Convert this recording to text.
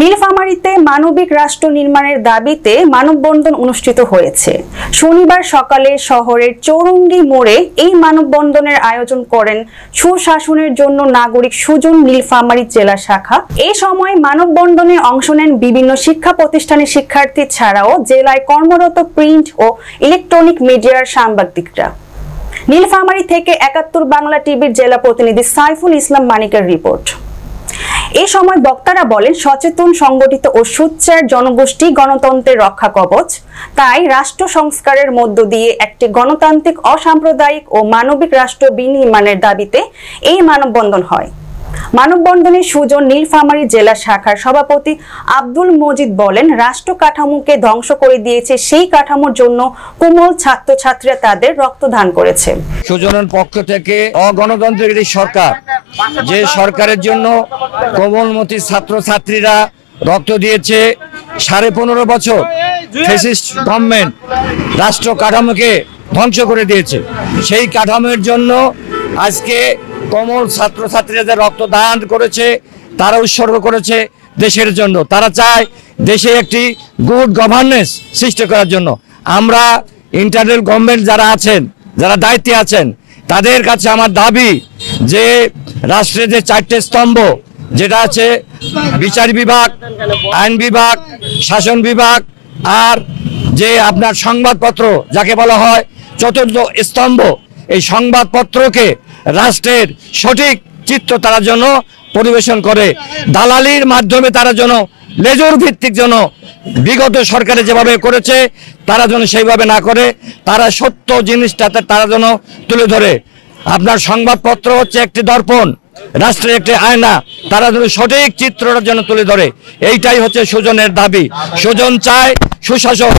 নীলফামারীতে মানবিক রাষ্ট্র নির্মাণের দাবিতে মানববন্ধন অনুষ্ঠিত হয়েছে। শনিবার সকালে শহরের চৌরঙ্গি মোড়ে এই মানববন্ধনের আয়োজন করেন সুশাসনের জন্য নাগরিক সুজন নীলফামারী জেলা শাখা। এই সময় মানববন্ধনে অংশ নেন বিভিন্ন শিক্ষা প্রতিষ্ঠানের শিক্ষার্থী ছাড়াও জেলায় কর্মরত প্রিন্ট ও ইলেকট্রনিক মিডিয়ার সাংবাদিকরা। নীলফামারী থেকে ৭১ বাংলা টিভির জেলা প্রতিনিধি সাইফুল ইসলাম মানিকের রিপোর্ট। এই সময় বক্তারা বলেন, সচেতন, সংগঠিত ও সোচ্চার জনগোষ্ঠী গণতন্ত্রের রক্ষা কবচ। তাই রাষ্ট্র সংস্কারের মধ্য দিয়ে একটি গণতান্ত্রিক, অসাম্প্রদায়িক ও মানবিক রাষ্ট্র বিনির্মাণের দাবিতে এই মানববন্ধন হয়। মানববন্ধনে সুজন নীলফামারী জেলা শাখার সভাপতি আব্দুল মজিদ বলেন, রাষ্ট্র কাঠামোকে ধ্বংস করে দিয়েছে, সেই কাঠামোর জন্য কোমল ছাত্রছাত্রীরা তাদের রক্তদান করেছে। সুজনের পক্ষ থেকে অগণতান্ত্রিক সরকার, যে সরকারের জন্য কোমলমতি ছাত্রছাত্রীরা রক্ত দিয়েছে, 15.5 বছর ফ্যাসিস্ট গভর্নমেন্ট রাষ্ট্র কাঠামোকে ধ্বংস করে দিয়েছে। সেই কাঠামোর জন্য আজকে কোমল ছাত্রছাত্রীরা যে রক্তদান করেছে, তারা উৎসর্গ করেছে দেশের জন্য। তারা চায় দেশে একটি গুড গভর্নেন্স সৃষ্টি করার জন্য। আমরা ইন্টারনাল গভর্নমেন্ট যারা আছেন, যারা দায়িত্বে আছেন, তাদের কাছে আমার দাবি যে রাষ্ট্রের যে 4টে স্তম্ভ, যেটা আছে বিচার বিভাগ, আইন বিভাগ, শাসন বিভাগ, আর যে আপনার সংবাদপত্র যাকে বলা হয় 4র্থ স্তম্ভ, এই সংবাদপত্রকে রাষ্ট্রের সঠিক চিত্র তারা যেন পরিবেশন করে, দালালির মাধ্যমে তারা যেন লেজুর ভিত্তিক যেন বিগত সরকারে যেভাবে করেছে তারা যেন সেইভাবে না করে, তারা সত্য জিনিসটাতে তারা যেন তুলে ধরে। আপনার সংবাদপত্র হচ্ছে একটি দর্পণ, রাষ্ট্রের একটি আয়না, তারা যেন সঠিক চিত্রটা যেন তুলে ধরে। এইটাই হচ্ছে সুজনের দাবি। সুজন চায় সুশাসন,